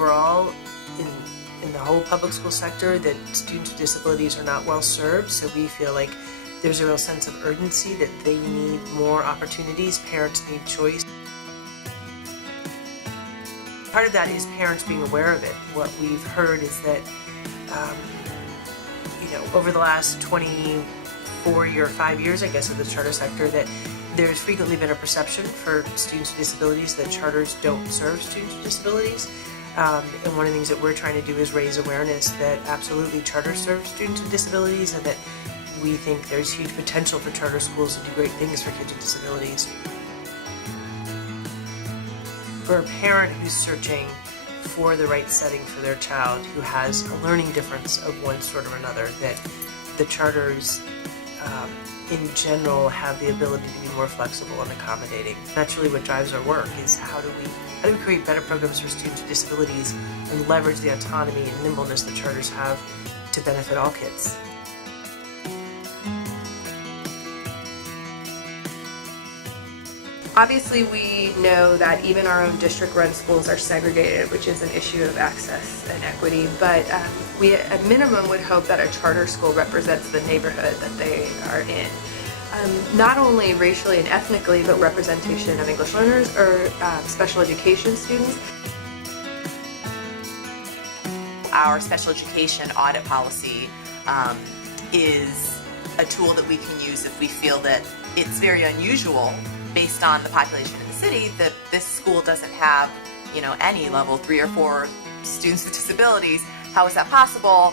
overall in the whole public school sector that students with disabilities are not well served, so we feel like there's a real sense of urgency that they need more opportunities, parents need choice. Part of that is parents being aware of it. What we've heard is that over the last 24 or 5 years, I guess, of the charter sector, that there's frequently been a perception for students with disabilities that charters don't serve students with disabilities. And one of the things that we're trying to do is raise awareness that absolutely charters serve students with disabilities, and that we think there's huge potential for charter schools to do great things for kids with disabilities. For a parent who's searching for the right setting for their child who has a learning difference of one sort or another, that the charters in general have the ability to be more flexible and accommodating. That's really what drives our work, is how do we create better programs for students with disabilities and leverage the autonomy and nimbleness that charters have to benefit all kids. Obviously, we know that even our own district-run schools are segregated, which is an issue of access and equity, but we at minimum would hope that a charter school represents the neighborhood that they are in. Not only racially and ethnically, but representation of English learners or special education students. Our special education audit policy is a tool that we can use if we feel that it's very unusual based on the population in the city that this school doesn't have, any level 3 or 4 students with disabilities. How is that possible?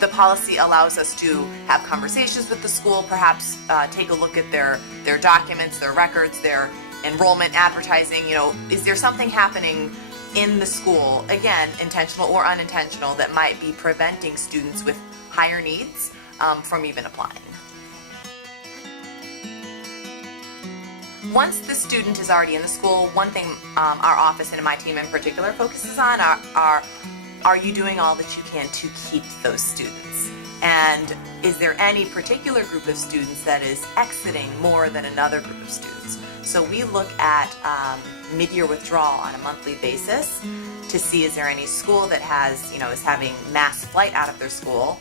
The policy allows us to have conversations with the school, perhaps take a look at their documents, their records, their enrollment, advertising. Is there something happening in the school, again, intentional or unintentional, that might be preventing students with higher needs from even applying? Once the student is already in the school, one thing our office and my team in particular focuses on are you doing all that you can to keep those students? And is there any particular group of students that is exiting more than another group of students? So we look at mid-year withdrawal on a monthly basis to see, is there any school that has, is having mass flight out of their school?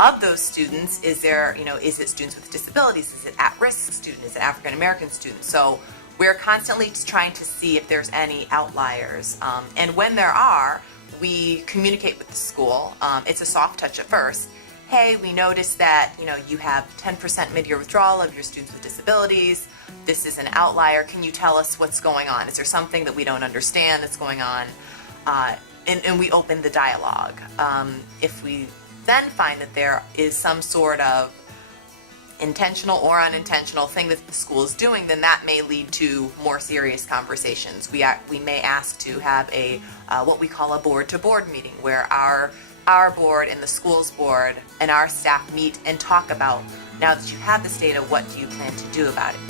Of those students, is it students with disabilities? Is it at-risk students? Is it African-American students? So we're constantly trying to see if there's any outliers. And when there are, we communicate with the school. It's a soft touch at first. Hey, we noticed that, you have 10% mid-year withdrawal of your students with disabilities. This is an outlier. Can you tell us what's going on? Is there something that we don't understand that's going on? And we open the dialogue. If we then find that there is some sort of intentional or unintentional thing that the school is doing, then that may lead to more serious conversations. We may ask to have a what we call a board-to-board meeting, where our board and the school's board and our staff meet and talk about, now that you have this data, what do you plan to do about it?